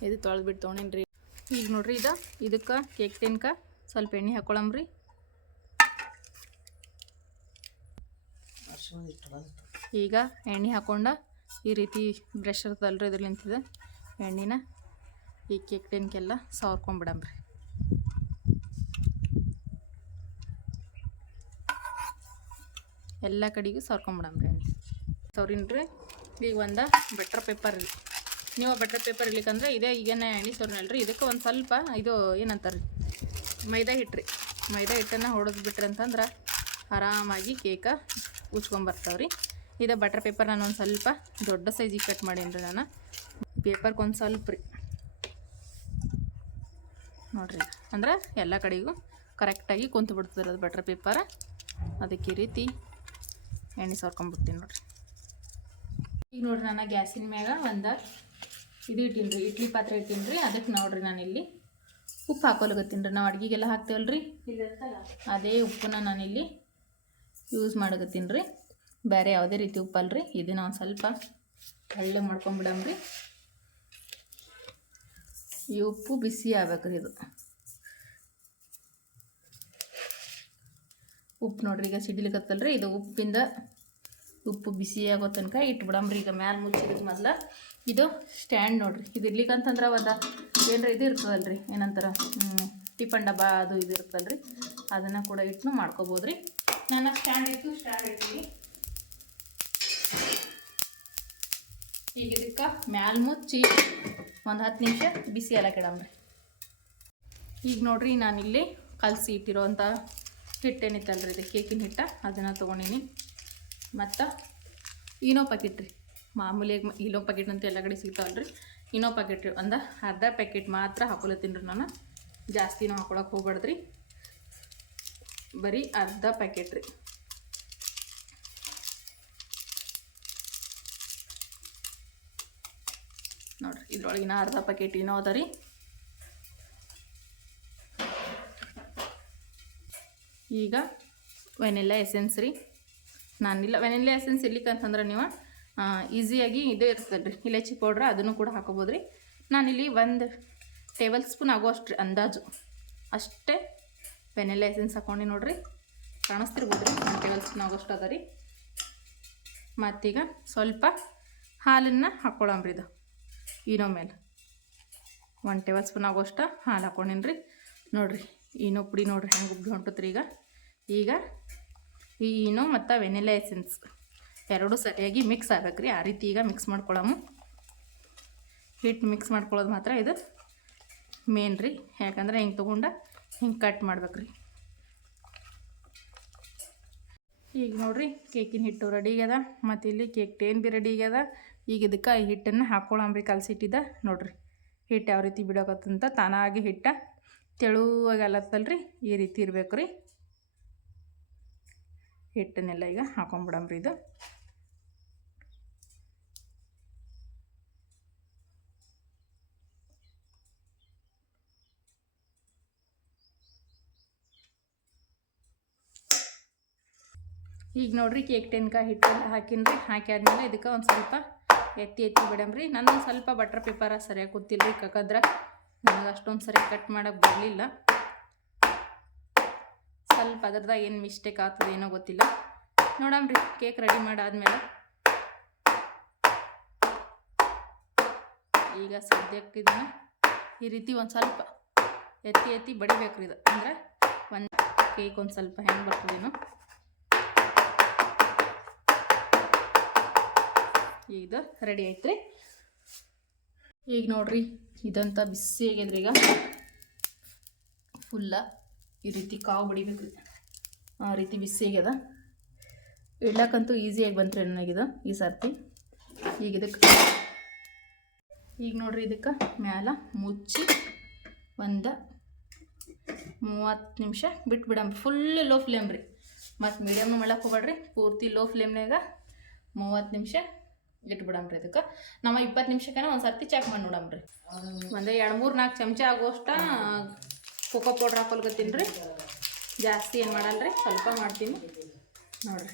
ಇದು ತೊಳೆದ್ಬಿಟ್ಟು ತೊಗೊಂಡೇನ್ರಿ. ಈಗ ನೋಡ್ರಿ ಇದು. ಇದಕ್ಕೆ ಕೇಕ್ ತಿನ್ಕ ಸ್ವಲ್ಪ ಎಣ್ಣೆ ಹಾಕೊಳಮ್ರಿ ಈಗ ಎಣ್ಣೆ ಹಾಕೊಂಡ ಈ ರೀತಿ ಬ್ರಷ್ ಇರ್ತದಲ್ರಿ ಇದ್ರಲಿಂತಿದ ಎಣ್ಣೆನ ಈ ಕೇಕ್ ತಿನ್ಕೆಲ್ಲ ಸವರ್ಕೊಂಬಿಡಮ್ರಿ ಎಲ್ಲ ಕಡೆಗೂ ಸವರ್ಕೊಂಬಿಡಮ್ರಿ ಸೌರಿನ್ರಿ ಈಗ ಒಂದು ಬೆಟ್ರ್ ಪೇಪರ್ ರೀ. ನೀವು ಬಟರ್ ಪೇಪರ್ ಇರ್ಲಿಕ್ಕಂದ್ರೆ ಇದೇ ಈಗೇನೆ ಎಣ್ಣೆ ಸೋರ್ನಲ್ರಿ. ಇದಕ್ಕೆ ಒಂದು ಸ್ವಲ್ಪ ಇದು ಏನಂತಾರೆ ಮೈದಾ ಹಿಟ್ಟು ರೀ. ಮೈದಾ ಹಿಟ್ಟನ್ನು ಹೊಡೆದು ಬಿಟ್ರಿ ಅಂತಂದ್ರೆ ಆರಾಮಾಗಿ ಕೇಕ ಉಚ್ಕೊಂಬರ್ತಾವ್ರಿ ಇದು ಬಟರ್ ಪೇಪರ್ ನಾನು ಒಂದು ಸ್ವಲ್ಪ ದೊಡ್ಡ ಸೈಜಿಗೆ ಕಟ್ ಮಾಡೀನಿ ರೀ ನಾನು. ಪೇಪರ್ಗೆ ಒಂದು ಸ್ವಲ್ಪ ರೀ. ನೋಡ್ರಿ. ಅಂದ್ರೆ ಎಲ್ಲ ಕಡೆಗೂ ಕರೆಕ್ಟಾಗಿ ಕುಂತು ಬಿಡ್ತದೆ ಅದು ಬಟರ್ ಪೇಪರ್ ಅದಕ್ಕೆ ಈ ರೀತಿ ಎಣ್ಣೆ ಸೋರ್ಕೊಂಡ್ಬಿಡ್ತೀನಿ ನೋಡ್ರಿ. ಈಗ ನೋಡ್ರಿ ನಾನು ಗ್ಯಾಸಿನ ಮ್ಯಾಗ ಒಂದು ಇದು ಇಟ್ಟೀನಿ ರೀ ಇಡ್ಲಿ ಪಾತ್ರೆ ಇಟ್ಟೀನಿ ರೀ ಅದಕ್ಕೆ ನೋಡ್ರಿ ನಾನಿಲ್ಲಿ ಉಪ್ಪು ಹಾಕೋಲಗತ್ತೀನಿ ರೀ ನಾವು ಅಡುಗೆಗೆಲ್ಲ ರೀ ಅದೇ ಉಪ್ಪನ್ನ ನಾನಿಲ್ಲಿ ಯೂಸ್ ಮಾಡಕತ್ತೀನಿ ರೀ ಬೇರೆ ಯಾವುದೇ ರೀತಿ ಉಪ್ಪಲ್ರಿ. ಇದನ್ನ ಒಂದು ಸ್ವಲ್ಪ ಒಳ್ಳೆ ಮಾಡ್ಕೊಂಬಿಡಮ್ರಿ ಈ ಉಪ್ಪು ಬಿಸಿ ಆಗ್ಬೇಕ್ರಿ ಇದು. ಉಪ್ಪು ನೋಡ್ರಿ, ಈಗ ಸಿಡಿಲಿಕತ್ತಲ್ರಿ ಇದು ಉಪ್ಪಿಂದ ಉಪ್ಪು ಬಿಸಿ ಆಗೋ ತನಕ ಇಟ್ಬಿಡಮ್ರಿ ಈಗ ಮ್ಯಾಲೆ ಮುಚ್ಚಿದ ಮೊದ್ಲ. ಇದು ಸ್ಟ್ಯಾಂಡ್ ನೋಡ್ರಿ. ಇದು ಇರ್ಲಿಕ್ಕಂತಂದ್ರೆ ಅದ. ಏನರ ಇದು ಇರ್ತದಲ್ರಿ. ಏನಂತಾರ? ಹ್ಮ್, ಟಿಫನ್ ಡಬ್ಬ ಅದು ಇದು ಇರ್ತದಲ್ರಿ. ಅದನ್ನು ಕೂಡ ಇಟ್ಟು ಮಾಡ್ಕೋಬೋದ್ರಿ. ನನ್ನ ಸ್ಟ್ಯಾಂಡ್ ಇತ್ತು ಸ್ಟ್ಯಾಂಡ್ ಇಟ್ಟಿ ಈಗ ಇದಕ್ಕೆ ಮ್ಯಾಲ ಮುಚ್ಚಿ ಒಂದು ಹತ್ತು ನಿಮಿಷ ಬಿಸಿ ಎಲ್ಲ ಕೆಡಮ್ರಿ. ಈಗ ನೋಡ್ರಿ ನಾನಿಲ್ಲಿ ಕಲಸಿ ಇಟ್ಟಿರೋಂಥ ಹಿಟ್ಟೇನಿತ್ತಲ್ರಿ ಇದು ಕೇಕಿನ ಹಿಟ್ಟ. ಅದನ್ನು ತೊಗೊಂಡಿನಿ. ಮತ್ತು ಈನೋ ಪ್ಯಾಕೆಟ್ ರೀ ಮಾಮೂಲಿಯಾಗಿ ಇಲ್ಲೋ ಪ್ಯಾಕೆಟ್ ಅಂತ ಎಲ್ಲ ಕಡೆ ಸಿಗ್ತಾವಲ್ರಿ. ಇನ್ನೋ ಪ್ಯಾಕೆಟ್ ರೀ, ಒಂದು ಅರ್ಧ ಪ್ಯಾಕೆಟ್ ಮಾತ್ರ ಹಾಕೊಲತ್ತೀನಿ ರೀ ನಾನು. ಜಾಸ್ತಿನೂ ಹಾಕೊಳಕ್ಕೆ ಹೋಗ್ಬಾರ್ದ್ರಿ ಬರೀ ಅರ್ಧ ಪ್ಯಾಕೆಟ್ ರೀ. ನೋಡ್ರಿ ಇನ್ನೂ ಅರ್ಧ ಪ್ಯಾಕೆಟ್ ಏನೋ ಅದ ರೀ. ಈಗ ವೆನಿಲ್ಲ ಎಸೆನ್ಸ್ ರೀ. ನಾನಿಲ್ಲ ವೆನಿಲ್ಲ ಎಸೆನ್ಸ್ ಇರ್ಲಿಕ್ಕಂತಂದ್ರೆ ನೀವು ಈಸಿಯಾಗಿ ಇದು ಇರ್ತದೆ ರೀ ಇಲೈಚಿ ಪೌಡ್ರ್ ಅದನ್ನು ಕೂಡ ಹಾಕೋಬೋದು ರೀ ನಾನಿಲ್ಲಿ ಒಂದು ಟೇಬಲ್ ಸ್ಪೂನ್ ಆಗೋಷ್ಟು ರೀ ಅಂದಾಜು. ಅಷ್ಟೇ ವೆನಿಲ್ಲ ಎಸೆನ್ಸ್ ಹಾಕೊಂಡು ನೋಡಿರಿ. ಕಾಣಿಸ್ತಿರ್ಬೋದು ರೀ ಒಂದು ಟೇಬಲ್ ಸ್ಪೂನ್ ಆಗೋಷ್ಟು ಅದ ರೀ. ಮತ್ತೀಗ ಸ್ವಲ್ಪ ಹಾಲನ್ನು ಹಾಕ್ಕೊಳ್ಳಂಬ್ರಿ ಇದು. ಈನೋ ಮೇಲೆ. ಒಂದು ಟೇಬಲ್ ಸ್ಪೂನ್ ಆಗೋಷ್ಟು ಹಾಲು ಹಾಕ್ಕೊಂಡಿನಿ ರೀ ನೋಡಿರಿ ಈನೋ ಪುಡಿ ನೋಡಿರಿ ಹೆಂಗೆ ಉಬ್ಬಿ ಹೊಂಟತ್ರಿ ಈಗ. ಈಗ ಈ ಈನೋ ಮತ್ತು ವೆನಿಲಾ ಎಸೆನ್ಸ್ ಎರಡೂ ಸರಿಯಾಗಿ ಮಿಕ್ಸ್ ಆಗ್ಬೇಕು ರೀ ಆ ರೀತಿ ಈಗ ಮಿಕ್ಸ್ ಮಾಡ್ಕೊಳಮು. ಹಿಟ್ಟು ಮಿಕ್ಸ್ ಮಾಡ್ಕೊಳ್ಳೋದು ಮಾತ್ರ ಇದು ಮೇನ್ ರೀ. ಯಾಕಂದ್ರೆ ಹಿಂಗೆ ತೊಗೊಂಡ ಹಿಂಗೆ ಕಟ್ ಮಾಡ್ಬೇಕು ರೀ ಈಗ ನೋಡಿರಿ, ಕೇಕಿನ ಹಿಟ್ಟು ರೆಡಿ ಆಗ್ಯದ. ಮತ್ತು ಇಲ್ಲಿ ಕೇಕ್ ಟೇನ್ ಬಿ ರೆಡಿ ಆಗ್ಯದ. ಈಗ ಇದಕ್ಕೆ ಈ ಹಿಟ್ಟನ್ನು ಹಾಕ್ಕೊಳಂಬ್ರಿ ಕಲಸಿಟ್ಟಿದ್ದ ನೋಡಿರಿ ಹಿಟ್ಟು ಯಾವ ರೀತಿ ಬಿಡೋಕತ್ತಂತ ತಾನಾಗಿ ಹಿಟ್ಟ ರೀ ಈ ರೀತಿ ಇರಬೇಕು ರೀ ಹಿಟ್ಟನ್ನೆಲ್ಲ ಈಗ ಹಾಕೊಂಬಿಡಮ್ರಿ ಇದು. ಈಗ ನೋಡ್ರಿ ಕೇಕ್ ಟೆನ್ಕಾಯಿ ಹಿಟ್ಟೆಲ್ಲ ಹಾಕಿನ್ರಿ. ಹಾಕಿ ಆದ್ಮೇಲೆ ಇದಕ್ಕೆ ಒಂದು ಸ್ವಲ್ಪ ಎತ್ತಿ ಎತ್ತಿ ಬಿಡಮ್ರಿ. ನಾನು ಸ್ವಲ್ಪ ಬಟರ್ ಪೇಪರ ಸರಿಯಾಗಿ ಕೂತಿಲ್ರಿ ಕಕ್ಕದ್ರೆ ನನಗೆ ಅಷ್ಟೊಂದು ಸರಿ ಕಟ್ ಮಾಡೋಕ್ಕೆ ಬರಲಿಲ್ಲ. ಸ್ವಲ್ಪ ಅದ್ರದಾಗ ಏನು ಮಿಸ್ಟೇಕ್ ಆಗ್ತದೆ ಏನೋ ಗೊತ್ತಿಲ್ಲ. ನೋಡಮ್ರಿ, ಕೇಕ್ ರೆಡಿ ಮಾಡಾದ್ಮೇಲೆ. ಈಗ ಸದ್ಯಕ್ಕೆ ಇದನ್ನ ಈ ರೀತಿ ಒಂದು ಸ್ವಲ್ಪ ಎತ್ತಿ ಎತ್ತಿ ಬಡಿಬೇಕ್ರಿ ಇದು. ಅಂದ್ರೆ ಒಂದು ಕೇಕ್ ಒಂದು ಸ್ವಲ್ಪ ಹೆಂಗೆ ಬರ್ತದೇನೋ. ಇದು ರೆಡಿ ಐತ್ರಿ ಈಗ ನೋಡ್ರಿ, ಇದಂತ ಬಿಸಿ ಆಗ್ಯದ್ರಿ ಈಗ. ಫುಲ್ಲ ಈ ರೀತಿ ಕಾವು ಬಡಿಬೇಕು ಆ ರೀತಿ ಬಿಸಿ ಆಗ್ಯದ. ಇಡ್ಲಕ್ಕಂತೂ ಈಸಿಯಾಗಿ ಬಂತ್ರಿ ನನಗಿದು ಈ ಸರ್ತಿ. ಈಗ ಇದಕ್ಕೆ ಈಗ ನೋಡ್ರಿ ಇದಕ್ಕೆ ಮ್ಯಾಲ ಮುಚ್ಚಿ ಒಂದು ಮೂವತ್ತು ನಿಮಿಷ ಬಿಟ್ಬಿಡಂಬ್ರಿ. ಫುಲ್ ಲೋ ಫ್ಲೇಮ್ ರೀ. ಮತ್ತು ಮೀಡಿಯಮ್ ಮಾಡಕ್ಕೆ ಹೋಗ್ಬೇಡ್ರಿ. ಪೂರ್ತಿ ಲೋ ಫ್ಲೇಮ್ನಾಗ ಮೂವತ್ತು ನಿಮಿಷ ಇಟ್ಬಿಡಮ್ರಿ ಅದಕ್ಕೆ ನಮ್ಮ ಇಪ್ಪತ್ತು ನಿಮಿಷಕ್ಕನ ಒಂದು ಸರ್ತಿ ಚೆಕ್ ಮಾಡಿ ನೋಡಮ್ರಿ ಒಂದು ಎರಡು ಮೂರು ನಾಲ್ಕು ಚಮಚ ಆಗೋಷ್ಟ ಕೋಕೋ ಪೌಡ್ರ್ ಹಾಕೊಲ್ಕತ್ತೀನಿ ರೀ. ಜಾಸ್ತಿ ಏನು ಮಾಡಲ್ರಿ, ಸ್ವಲ್ಪ ಮಾಡ್ತೀನಿ. ನೋಡ್ರಿ.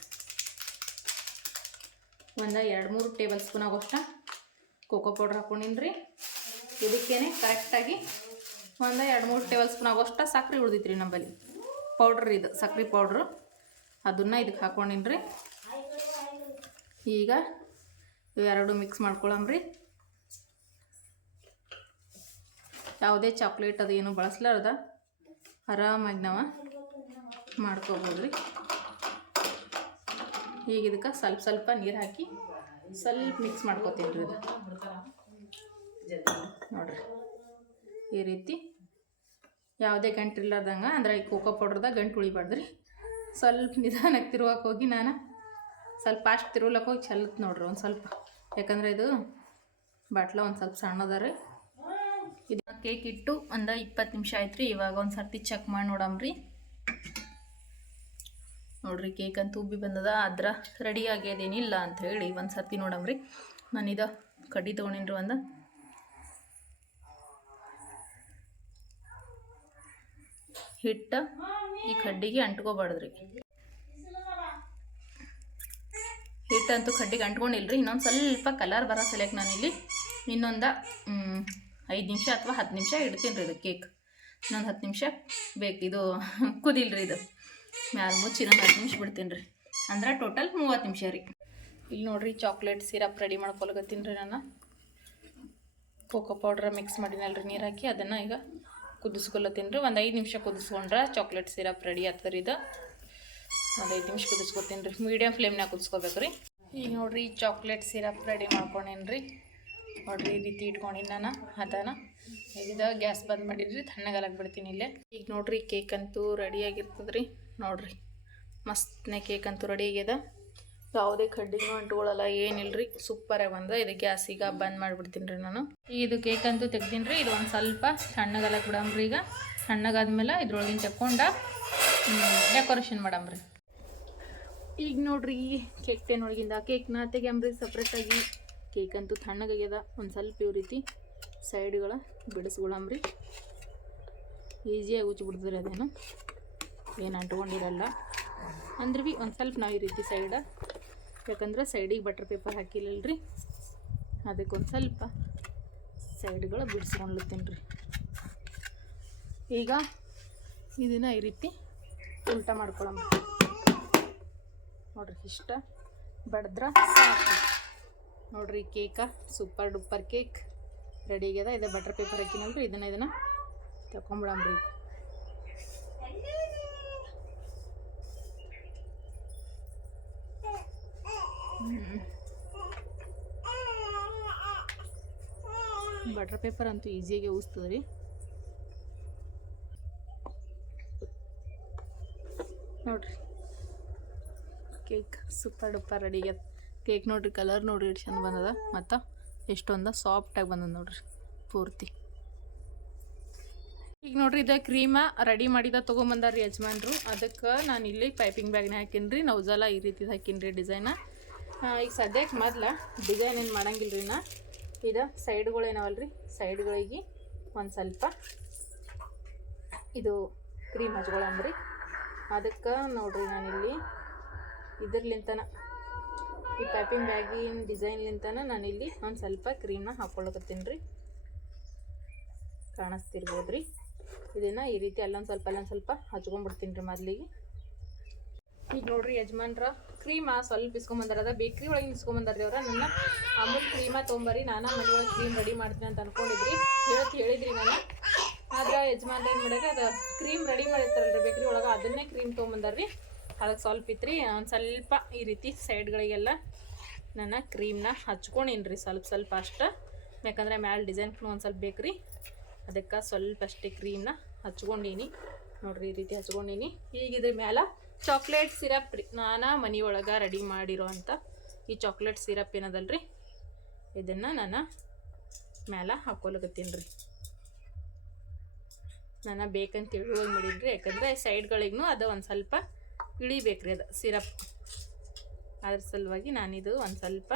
ಒಂದು ಎರಡು ಮೂರು ಟೇಬಲ್ ಸ್ಪೂನ್ ಆಗೋಷ್ಟ ಕೋಕೋ ಪೌಡ್ರ್ ಹಾಕೊಂಡಿನಿ ರೀ. ಇದಕ್ಕೇನೆ ಕರೆಕ್ಟಾಗಿ ಒಂದು ಎರಡು ಮೂರು ಟೇಬಲ್ ಸ್ಪೂನ್ ಆಗೋಷ್ಟ ಸಕ್ರೆ ಉಳ್ದಿತ್ತು ರೀ ನಂಬಲ್ಲಿ. ಪೌಡ್ರ್ ಇದು, ಸಕ್ರೆ ಪೌಡ್ರು ಅದನ್ನು ಇದಕ್ಕೆ ಹಾಕೊಂಡಿನಿ ರೀ. ಈಗ ಇವೆರಡು ಮಿಕ್ಸ್ ಮಾಡ್ಕೊಳಮ್ರಿ ಯಾವುದೇ ಚಾಕ್ಲೇಟ್ ಅದು ಏನು ಬಳಸ್ಲಾರ್ದ ಆರಾಮಾಗಿ ನಾವು ಮಾಡ್ಕೋಬೋದು ರೀ ಈಗ ಇದಕ್ಕೆ ಸ್ವಲ್ಪ ಸ್ವಲ್ಪ ನೀರು ಹಾಕಿ ಸ್ವಲ್ಪ ಮಿಕ್ಸ್ ಮಾಡ್ಕೋತೀನಿ ರೀ ಇದು. ನೋಡ್ರಿ. ಈ ರೀತಿ ಯಾವುದೇ ಗಂಟು ಇರ್ಲಾರ್ದಂಗೆ, ಅಂದ್ರೆ ಈ ಕೋಕೋ ಪೌಡ್ರದಾಗ ಗಂಟು ಉಳಿಬಾರ್ದು ರೀ ಸ್ವಲ್ಪ ನಿಧಾನಕ್ಕೆ ತಿರುವಕ್ಕೆ ಹೋಗಿ ನಾನು ಸ್ವಲ್ಪ ಫಾಸ್ಟ್ ತಿರುವಲಕ್ಕೆ ಹೋಗಿ ಚೆಲ್ಲತ್ ನೋಡ್ರಿ ಒಂದು ಸ್ವಲ್ಪ. ಯಾಕಂದ್ರೆ ಇದು ಬಾಟ್ಲ ಒಂದು ಸ್ವಲ್ಪ ಸಣ್ಣದ ರೀ. ಇದು ಕೇಕ್ ಇಟ್ಟು ಒಂದು ಇಪ್ಪತ್ತು ನಿಮಿಷ ಆಯ್ತು ರೀ ಇವಾಗ ಒಂದು ಸರ್ತಿ ಚೆಕ್ ಮಾಡಿ ನೋಡಮ್ರಿ ನೋಡ್ರಿ ಕೇಕ್ ಅಂತೂ ಉಬ್ಬಿ ಬಂದದ, ಅದ್ರ ರೆಡಿ ಆಗ್ಯದೇನಿಲ್ಲ ಅಂತ ಹೇಳಿ ಒಂದು ಸರ್ತಿ ನೋಡಮ್ರಿ ನಾನು ಇದು ಕಡ್ಡಿ ತೊಗೊಂಡಿನ್ರಿ ಒಂದು. ಹಿಟ್ಟು ಈ ಕಡ್ಡಿಗೆ ಅಂಟ್ಕೋಬಾರ್ದ್ರಿ. ಹಿಟ್ಟಂತೂ ಕಡ್ಡಿಗೆ ಅಂಟ್ಕೊಂಡಿಲ್ರಿ. ಇನ್ನೊಂದು ಸ್ವಲ್ಪ ಕಲರ್ ಬರೋ ಸಲಕ್ಕೆ ನಾನಿಲ್ಲಿ. ಇನ್ನೊಂದು ಐದು ನಿಮಿಷ ಅಥವಾ ಹತ್ತು ನಿಮಿಷ ಇಡ್ತೀನಿ ರೀ ಇದು ಕೇಕ್ ಇನ್ನೊಂದು ಹತ್ತು ನಿಮಿಷ ಬೇಕು. ಇದು ಕುದಿಲ್ರಿ ಇದು. ಮ್ಯಾಲ ಮುಚ್ಚಿ ಇನ್ನೊಂದು ಹತ್ತು ನಿಮಿಷ ಬಿಡ್ತೀನಿ ರೀ ಅಂದ್ರೆ ಟೋಟಲ್ ಮೂವತ್ತು ನಿಮಿಷ ರೀ. ಇಲ್ಲಿ ನೋಡಿರಿ ಚಾಕ್ಲೇಟ್ ಸಿರಪ್ ರೆಡಿ ಮಾಡ್ಕೊಳಕತ್ತೀನಿ ರೀ ನಾನು. ಕೋಕೋ ಪೌಡ್ರ್ ಮಿಕ್ಸ್ ಮಾಡಿನಲ್ರಿ ನೀರು ಹಾಕಿ. ಅದನ್ನು ಈಗ ಕುದಿಸ್ಕೊಳತ್ತೀನಿ ರೀ. ಒಂದು ಐದು ನಿಮಿಷ ಕುದಿಸ್ಕೊಂಡ್ರೆ ಚಾಕ್ಲೇಟ್ ಸಿರಪ್ ರೆಡಿ ಆಗ್ತದೆ ಇದು. ಒಂದು ಐದು ನಿಮಿಷ ಕುದಿಸ್ಕೊತೀನಿ ರೀ. ಮೀಡಿಯಮ್ ಫ್ಲೇಮ್ನಾಗ ಕುದಿಸ್ಕೋಬೇಕು ರೀ. ಈಗ ನೋಡಿರಿ ಚಾಕ್ಲೇಟ್ ಸಿರಪ್ ರೆಡಿ ಮಾಡ್ಕೊಂಡೇನಿ ರೀ. ನೋಡ್ರಿ, ಈ ರೀತಿ ಇಟ್ಕೊಂಡಿನಿ ನಾನು ಅದನ್ನ ಇದ ಗ್ಯಾಸ್ ಬಂದ್ ಮಾಡಿದ್ರಿ ತಣ್ಣಗಾಲಕ್ಕೆ ಬಿಡ್ತೀನಿ ಇಲ್ಲೇ. ಈಗ ನೋಡ್ರಿ ಕೇಕ್ ಅಂತೂ ರೆಡಿ ಆಗಿರ್ತದೆ ರೀ. ನೋಡಿರಿ, ಮಸ್ತ್ನೇ ಕೇಕ್ ಅಂತೂ ರೆಡಿ ಆಗ್ಯದ. ಯಾವುದೇ ಕಡ್ಡಿನೂ ಅಂಟುಗಳಲ್ಲ ಏನಿಲ್ರಿ ಸೂಪರಾಗಿ ಬಂದ. ಇದು ಗ್ಯಾಸ್ ಈಗ ಬಂದ್ ಮಾಡಿಬಿಡ್ತೀನಿ ರೀ ನಾನು. ಈಗ ಇದು ಕೇಕ್ ಅಂತೂ ತೆಗ್ದೀನಿ ರೀ. ಇದು ಒಂದು ಸ್ವಲ್ಪ ತಣ್ಣಗಾಲಕ್ಕೆ ಬಿಡಂಬ್ರಿ ಈಗ. ತಣ್ಣಗಾದ್ಮೇಲೆ ಇದ್ರೊಳಗಿನ ತಕ್ಕೊಂಡ ಡೆಕೋರೇಷನ್ ಮಾಡಮ್ರಿ ಈಗ ನೋಡ್ರಿ ಕೇಕ್ ಟೇನೊಳಗಿಂದ ಕೇಕ್ನ ತೆಗೆಂಬ್ರಿ ಸಪ್ರೇಟಾಗಿ ಕೇಕ್ ಅಂತೂ ತಣ್ಣಗಾಗ್ಯದ ಒಂದು ಸ್ವಲ್ಪ ಇವ್ ರೀತಿ ಸೈಡ್ಗಳ ಬಿಡಿಸ್ಕೊಳಂಬ್ರಿ ಈಸಿಯಾಗಿ ಉಚ್ಚಿಬಿಡ್ತದ್ರಿ ಅದೇನು. ಏನು ಅಂಟ್ಕೊಂಡಿರಲ್ಲ. ಅಂದ್ರೆ ಭೀ ಒಂದು ಸ್ವಲ್ಪ ನಾವು ಈ ರೀತಿ ಸೈಡ ಯಾಕಂದ್ರೆ ಸೈಡಿಗೆ ಬಟರ್ ಪೇಪರ್ ಹಾಕಿಲ್ಲಲ್ರಿ. ಅದಕ್ಕೆ ಒಂದು ಸ್ವಲ್ಪ ಸೈಡ್ಗಳು ಬಿಡಿಸ್ಕೊಂಡ್ಲತ್ತೀನಿ ರೀ ಈಗ ಇದನ್ನ ಈ ರೀತಿ ಉಲ್ಟಾ ಮಾಡ್ಕೊಳಮ್ಮ ನೋಡ್ರಿ, ಇಷ್ಟ? ಬಡದ್ರ ಸಾಕು. ನೋಡ್ರಿ cake super duper cake ready ಆಗ್ಯದ. ಇದೆ ಬಟರ್ ಪೇಪರ್ ಹಾಕಿನಲ್ರಿ, ಇದನ್ನ ಇದನ್ನ ತಗೊಂಬಿಡಮ್ರಿ ಬಟರ್ ಪೇಪರ್ ಅಂತೂ ಈಸಿಯಾಗಿ ಊಸ್ತದ ರೀ ನೋಡ್ರಿ ಕೇಕ್, ಸೂಪರ್ ಡೂಪರ್ ರೆಡಿ ಆಗ್ಯದ ಕೇಕ್ ನೋಡ್ರಿ ಕಲರ್ ನೋಡ್ರಿ, ಎಷ್ಟು ಚಂದ ಬಂದದ. ಮತ್ತು ಎಷ್ಟೊಂದು ಸಾಫ್ಟಾಗಿ ಬಂದದ ನೋಡ್ರಿ, ಪೂರ್ತಿ. ಈಗ ನೋಡ್ರಿ, ಇದು ಕ್ರೀಮ ರೆಡಿ ಮಾಡಿದ ತೊಗೊಂಬಂದಾರ್ರಿ ಯಜಮಾನ್ರು. ಅದಕ್ಕೆ ನಾನು ಇಲ್ಲಿ ಪೈಪಿಂಗ್ ಬ್ಯಾಗ್ನ ಹಾಕೀನಿ ರೀ ನೌಜಲ ಈ ರೀತಿ ಹಾಕೀನಿ ರೀ ಡಿಸೈನ ಈಗ ಸದ್ಯಕ್ಕೆ ಮೊದ್ಲು ಡಿಸೈನ್ ಏನು ಮಾಡಂಗಿಲ್ಲ ರೀ ನಾ. ಇದು ಸೈಡ್ಗಳೇನವಲ್ಲ ರೀ ಸೈಡ್ಗಳಿಗೆ ಒಂದು ಸ್ವಲ್ಪ ಇದು ಕ್ರೀಮ್ ಹಚ್ಕೊಳ್ಳಂಬ್ರಿ ಅದಕ್ಕೆ ನೋಡ್ರಿ ನಾನಿಲ್ಲಿ ಇದ್ರಲಿಂತನ. ಈ ಪ್ಯಾಪಿಂಗ್ ಬ್ಯಾಗಿನ ಡಿಸೈನ್ಲಿಂತನ ಇಲ್ಲಿ ಒಂದು ಸ್ವಲ್ಪ ಕ್ರೀಮ್ನ ಹಾಕ್ಕೊಳಕತ್ತೀನಿ ರೀ. ಕಾಣಿಸ್ತಿರ್ಬೋದು ರೀ ಇದನ್ನು ಈ ರೀತಿ ಅಲ್ಲೊಂದು ಸ್ವಲ್ಪ ಅಲ್ಲೊಂದು ಸ್ವಲ್ಪ ಹಚ್ಕೊಂಡ್ಬಿಡ್ತೀನಿ ರೀ ಮೊದಲಿಗೆ. ಈಗ ನೋಡ್ರಿ ಯಜಮಾನ್ರ ಕ್ರೀಮ ಸ್ವಲ್ಪ ಇಸ್ಕೊಂಬಂದಾರದ. ಬೇಕ್ರಿ ಒಳಗೆ ಇಸ್ಕೊಂಬಂದಾರ್ರಿ ಅವ್ರ. ನನ್ನ ಅಮೂಲ್ ಕ್ರೀಮ ತೊಗೊಂಬರಿ ನಾನು ಒಳಗೆ ಕ್ರೀಮ್ ರೆಡಿ ಮಾಡ್ತೀನಿ ಅಂತ ಅನ್ಕೊಂಡಿದ್ರಿ. ಹೇಳ್ತಿ ಹೇಳಿದ್ರಿ ನಾನು. ಆದ್ರೆ ಯಜಮಾನ್ರ ಏನು ಮಾಡ್ಯಾರ, ಅದು ಕ್ರೀಮ್ ರೆಡಿ ಮಾಡಿರ್ತಾರಲ್ರಿ ಬೇಕ್ರಿ ಒಳಗೆ. ಅದನ್ನೇ ಕ್ರೀಮ್ ತೊಗೊಂಬಂದಾರ್ರಿ. ಅದಕ್ಕೆ ಸ್ವಲ್ಪ ಇತ್ತು ರೀ ಒಂದು ಸ್ವಲ್ಪ ಈ ರೀತಿ ಸೈಡ್ಗಳಿಗೆಲ್ಲ ನಾನು ಕ್ರೀಮ್ನ ಹಚ್ಕೊಂಡೀನಿ ರೀ ಸ್ವಲ್ಪ ಸ್ವಲ್ಪ ಅಷ್ಟು. ಯಾಕಂದ್ರೆ ಮ್ಯಾಲೆ ಡಿಸೈನ್ಗೂ ಒಂದು ಸ್ವಲ್ಪ ಬೇಕು ರೀ ಅದಕ್ಕೆ ಸ್ವಲ್ಪ ಅಷ್ಟೇ ಕ್ರೀಮ್ನ ಹಚ್ಕೊಂಡೀನಿ. ನೋಡ್ರಿ ಈ ರೀತಿ ಹಚ್ಕೊಂಡೀನಿ. ಈಗ ಇದ್ರ ಮ್ಯಾಲ ಚಾಕ್ಲೇಟ್ ಸಿರಪ್ ರೀ. ನಾನು ಮನೆ ಒಳಗೆ ರೆಡಿ ಮಾಡಿರೋ ಅಂಥ ಈ ಚಾಕ್ಲೇಟ್ ಸಿರಪ್ ಏನದಲ್ರಿ? ಇದನ್ನು ನಾನು ಮ್ಯಾಲ ಹಾಕೊಳಕತ್ತೀನಿ ರೀ. ನಾನು ಬೇಕಂತ ಇಳುವಾಗಿ ಮಾಡಿದ್ರಿ ಯಾಕಂದರೆ ಸೈಡ್ಗಳಿಗೂ ಅದು ಒಂದು ಸ್ವಲ್ಪ ಇಳಿಬೇಕ್ರಿ ಅದು ಸಿರಪ್. ಅದ್ರ ಸಲುವಾಗಿ ನಾನಿದು ಒಂದು ಸ್ವಲ್ಪ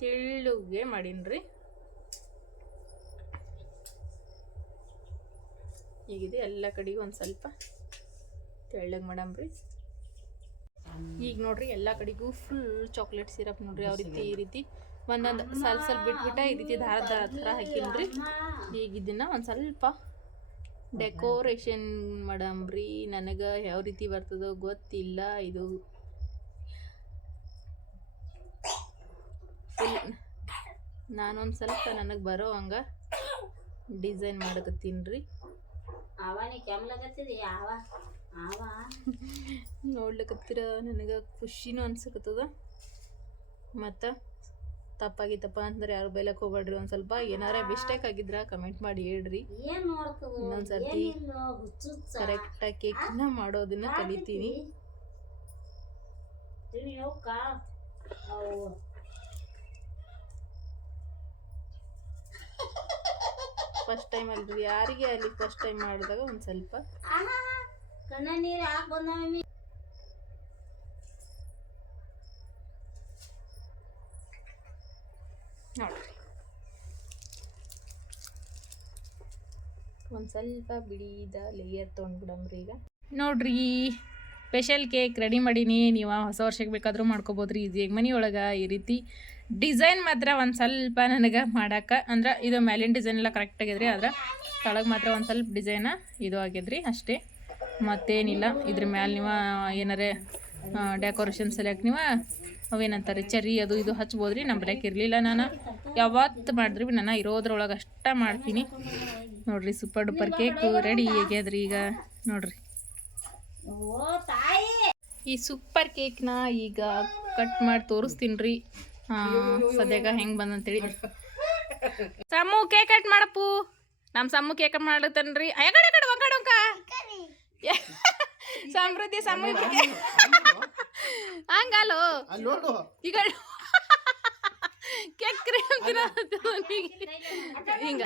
ತೆಳ್ಳುಗೆ ಮಾಡೀನಿ ಈಗಿದೆ ಎಲ್ಲ ಕಡೆಗೂ ಒಂದು ಸ್ವಲ್ಪ ತೆಳ್ಳಗೆ ಮಾಡಮ್ರಿ. ಈಗ ನೋಡ್ರಿ ಎಲ್ಲ ಕಡೆಗೂ ಫುಲ್ ಚಾಕ್ಲೇಟ್ ಸಿರಪ್ ನೋಡ್ರಿ ಅವ್ರ ರೀತಿ, ಈ ರೀತಿ. ಒಂದೊಂದು ಸ್ವಲ್ಪ ಸ್ವಲ್ಪ ಬಿಟ್ಬಿಟ್ಟ ಈ ರೀತಿ ದಾರ ದಾರ ಥರ ಹಾಕಿನ್ರಿ. ಈಗ ಇದನ್ನ ಒಂದು ಸ್ವಲ್ಪ ಡೆಕೋರೇಷನ್ ಮಾಡಂಬ್ರಿ ನನಗೆ ಯಾವ ರೀತಿ ಬರ್ತದೋ ಗೊತ್ತಿಲ್ಲ ಇದು ನಾನೊಂದು ಸ್ವಲ್ಪ ನನಗೆ ಬರೋ ಹಂಗ ಡಿಸೈನ್ ಮಾಡಕತ್ತೀನಿ ರೀ ನೋಡ್ಲಿಕತ್ತೀರ ನನಗೆ ಖುಷಿನೂ ಅನ್ಸಕತ್ತದ ಮತ್ತು ತಪ್ಪಾಗಿತ್ತಪ್ಪ ಅಂದ್ರೆ ಯಾರು ಬೈಲಕ್ಕೆ ಹೋಗ್ಬೇಡ್ರಿ. ಒಂದು ಸ್ವಲ್ಪ ಏನಾರ ಮಿಸ್ಟೇಕ್ ಆಗಿದ್ರ ಕಮೆಂಟ್ ಮಾಡಿ ಹೇಳ್ರಿ. ಇನ್ನೊಂದ್ಸರ್ತಿ ನ ಕರೆಕ್ಟಾಗಿ ಕೇಕ್ನ ಮಾಡೋದನ್ನ ಕಲಿತೀನಿ. ಫಸ್ಟ್ ಟೈಮ್ ಅಲ್ರಿ ಯಾರಿಗೆ ಅಲ್ಲಿ ಫಸ್ಟ್ ಟೈಮ್ ಮಾಡಿದಾಗ ಒಂದು ಸ್ವಲ್ಪ ಕಣ್ಣ ನೀರು ನೋಡ್ರಿ. ಒಂದು ಸ್ವಲ್ಪ ಬಿಡಿದ ಲೇಯರ್ ತೊಗೊಂಡ್ಬಿಡಮ್ರಿ ಈಗ. ನೋಡ್ರಿ ಸ್ಪೆಷಲ್ ಕೇಕ್ ರೆಡಿ ಮಾಡೀನಿ. ನೀವು ಹೊಸ ವರ್ಷಕ್ಕೆ ಬೇಕಾದರೂ ಮಾಡ್ಕೋಬೋದ್ರಿ. ಈಸಿಯಾಗಿ ಮನೆ ಒಳಗೆ ಈ ರೀತಿ ಡಿಸೈನ್ ಮಾತ್ರ ಒಂದು ಸ್ವಲ್ಪ ನನಗೆ ಮಾಡಕ್ಕೆ ಅಂದ್ರೆ ಇದು ಮೇಲಿನ ಡಿಸೈನ್ ಎಲ್ಲ ಕರೆಕ್ಟ್ ರೀ ಆದ್ರೆ ಕೆಳಗೆ ಮಾತ್ರ ಒಂದು ಸ್ವಲ್ಪ ಡಿಸೈನ ಇದು ಆಗ್ಯದ್ರಿ ಅಷ್ಟೇ. ಮತ್ತೇನಿಲ್ಲ. ಇದ್ರ ಮ್ಯಾಲೆ ನೀವು ಏನಾರೇ ಡೆಕೋರೇಷನ್ ಸೆಲೆಕ್ಟ್ ನೀವು ಅವೇನಂತಾರೆ, ಚರಿ ಅದು ಇದು ಹಚ್ಬೋದ್ರಿ ನಮ್ಮ ಬಲ್ಯಾಕ ಇರಲಿಲ್ಲ ನಾನು. ಯಾವತ್ತು ಮಾಡಿದ್ರಿ ನಾನು ಇರೋದ್ರೊಳಗೆ ಅಷ್ಟ ಮಾಡ್ತೀನಿ. ನೋಡ್ರಿ ಸೂಪರ್ ಡೂಪರ್ ಕೇಕು ರೆಡಿ ಆಗ್ಯದ್ರಿ ಈಗ. ನೋಡ್ರಿ. ಈ ಸೂಪರ್ ಕೇಕ್ನ ಈಗ ಕಟ್ ಮಾಡಿ ತೋರಿಸ್ತೀನಿ ರೀ ಸದ್ಯಾಗ ಹೆಂಗೆ ಬಂದಂತೇಳಿ. ಸಮ್ಮು ಕೇಕ್ ಕಟ್ ಮಾಡಪ್ಪು. ನಮ್ಮ ಸಮ್ಮು ಕೇಕ್ ಮಾಡ್ಲತ್ತನ್ರಿ. ಯಾಕಡೆ ಕಡೆ, ಒಂಕಡೆ, ಒಂಕ. ಸಮೃದ್ಧಿ ಸಮೃದ್ಧಿ. ಹಂಗಲ್ಲೋ ಈಗ ಕೇಕ್ ಕ್ರೀಮ್ ಹಿಂಗ.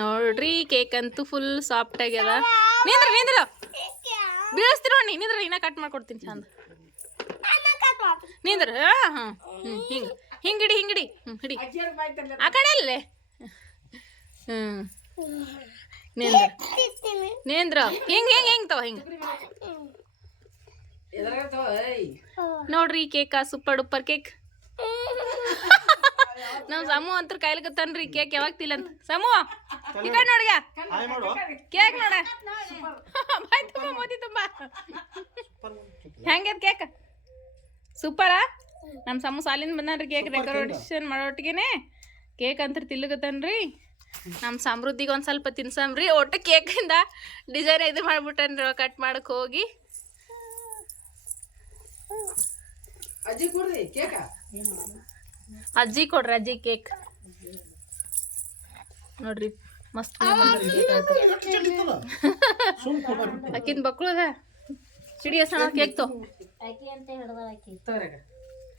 ನೋಡ್ರಿ ಕೇಕ್ ಅಂತೂ ಫುಲ್ ಸಾಫ್ಟ್ ಆಗ್ಯದ. ನಿಂದ್ರ ನಿಂದ್ರ. ಬೀಳಿಸ್ತೀರ ನೋಡಿ ನಿಂದ್ರ ಇನ್ನ ಕಟ್ ಮಾಡ್ಕೊಡ್ತೀನಿ ಚಂದ. ನಿಂದ್ರ ಹಾಂ ಹ್ಞೂ ಹಿಂಗೆ. ಹಿಂಗಿಡಿ ಹಿಂಗಿಡಿ. ಹ್ಞೂ ಹಿಡಿ. ಆ ಕಡೆ ಅಲ್ಲೇ? ಹ್ಞೂ ನಿಂದ್ರ. ಹಿಂಗ್ ಹಿಂಗ್ ಹಿಂಗ್ ಹಿಂಗೆ. ತವ ಹಿಂಗೆ ನೋಡ್ರಿ ಕೇಕ ಸೂಪರ್ ಡೂಪರ್ ಕೇಕ್. ನಮ್ ಸಮು ಅಂತ ಕಾಯ್ಲಿಕತ್ತಾನ್ರಿ ಕೇಕ್ ಯಾವಾಗ ತಿಲ್ಲಂತ. ಸಮು ಈ ಕಡೆ ನೋಡಿಗ ಕೇಕ್ ನೋಡ. ಬಾಯ್ ತುಂಬ ಮೋದಿ ತುಂಬ. ಹೆಂಗದ ಕೇಕ್? ಸೂಪರಾ? ನಮ್ಮ ಸಮು ಸಾಲಿಂದ ಬಂದಾನ್ರಿ ಕೇಕ್ ಡೆಕೋರೇಷನ್ ಮಾಡೋಟ್ಟಿಗೆನೆ. ಕೇಕ್ ಅಂತ ತಿಲ್ಲಗತ್ತನ್ರಿ ನಮ್ಮ ಸಮೃದ್ಧಿಗೆ ಒಂದು ಸ್ವಲ್ಪ ತಿನ್ಸಮ್ರಿ ಒಟ್ಟು ಕೇಕಿಂದ ಡಿಸೈನ್ ಇದು ಮಾಡ್ಬಿಟ್ಟನ್ರಿ ಕಟ್ ಮಾಡಕ್ಕೆ ಹೋಗಿ. ಅಜ್ಜಿ ಕೊಡ್ರಿ ಕೇಕ? ಅಜ್ಜಿ ಕೊಡ್ರಿ ಅಜ್ಜಿ ಕೇಕ್. ನೋಡ್ರಿ ಮಸ್ತ್ ಅಕ್ಕಿನ ಬಕ್ಳದ ಅದ? ಸಿಡಿ ಸಣ್ಣ ಕೇಕ್ ತೋ.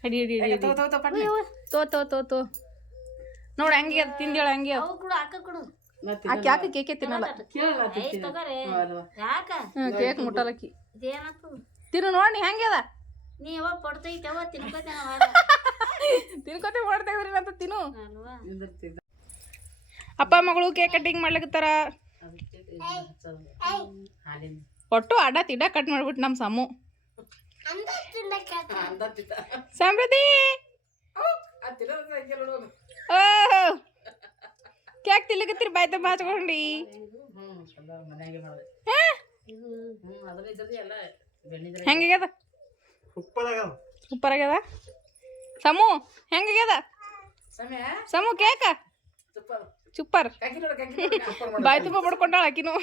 ಹಿಡಿ ಹಿಡಿ ಹಿಡಿ ತೋ ತೋ ತೋ ಪಟ್ನೆ. ತೋ ತೋ ತೋ ತೋ ನೋಡ್ ಹಂಗೆ ಅದ್ ತಿಂದೇಳ ಹಂಗೆ. ಅವು ಕೊಡು ಅಕ್ಕ ಕೊಡು. ಆಕಿ ಯಾಕೆ ಕೇಕೆ ತಿನ್ನಲ್ಲ ಐಸ್ ತಗೋರೆ. ಯಾಕ? ಹ್ಞೂ ಕೇಕ್ ಮುಟ್ಟಲಕ್ಕಿ. ಇದೇನಾತು ತಿನ್ನು ನೋಡಿ ಹೆಂಗೆ ಅದ? ನೀ ಯಾವಾಗ ಪಡ್ತೈತವ ತಿನ್ಕೋತೇನ ತಿನ್ಕೋತೆ ಮಾಡ್ತಾ ಇದ್ರಿ ಅಂತ ತಿನ್ನು. ಅಲ್ವಾ? ಅಪ್ಪ ಮಗಳು ಕೇಕ್ ಕಟ್ಟಿಂಗ್ ಮಾಡ್ಲಿಕತ್ತಾರ? ಒಟ್ಟು ಅಡ ತಿಡ ಕಟ್ ಮಾಡ್ಬಿಟ್ಟು ನಮ್ಮ ಸಮು. ಸಮೃದ್ಧಿ ಆ ತಿನ್ನೋದ್ ಹಂಗೆ ನೋಡು ಓ ಕೇಕ್ ತಿನ್ಲಿಕತ್ತೀರಿ ಬಾಯ್ ತುಂಬ ಹಚ್ಕೊಂಡಿ ಹ್ಮ್ ಎಲ್ಲ ಮನ್ಯಾಗೆ ಮಾಡಿದೆ ಹಾ? ಹ್ಮ್ ಅದ್ರ ಇದ್ದದ್ದು ಎಲ್ಲ ಬೆಣ್ಣಿದ್ರೆ ಹೆಂಗಾಗ್ಯದ ಸೂಪರ್ ಆಗ್ಯದ ಸಮು ಹೆಂಗಾಗ್ಯದ ಸಮಯ ಸಮು ಕೇಕ ತುಪ್ಪ ಸೂಪರ್ ಕಾಕಿ ನೋಡು ಕಾಕಿ ನೋಡು ಅಪ್ಪರ್ ಮಾಡು. ಬಾಯ್ ತುಂಬ ಮಾಡ್ಕೊಂಡಾಳ ಆಕಿನು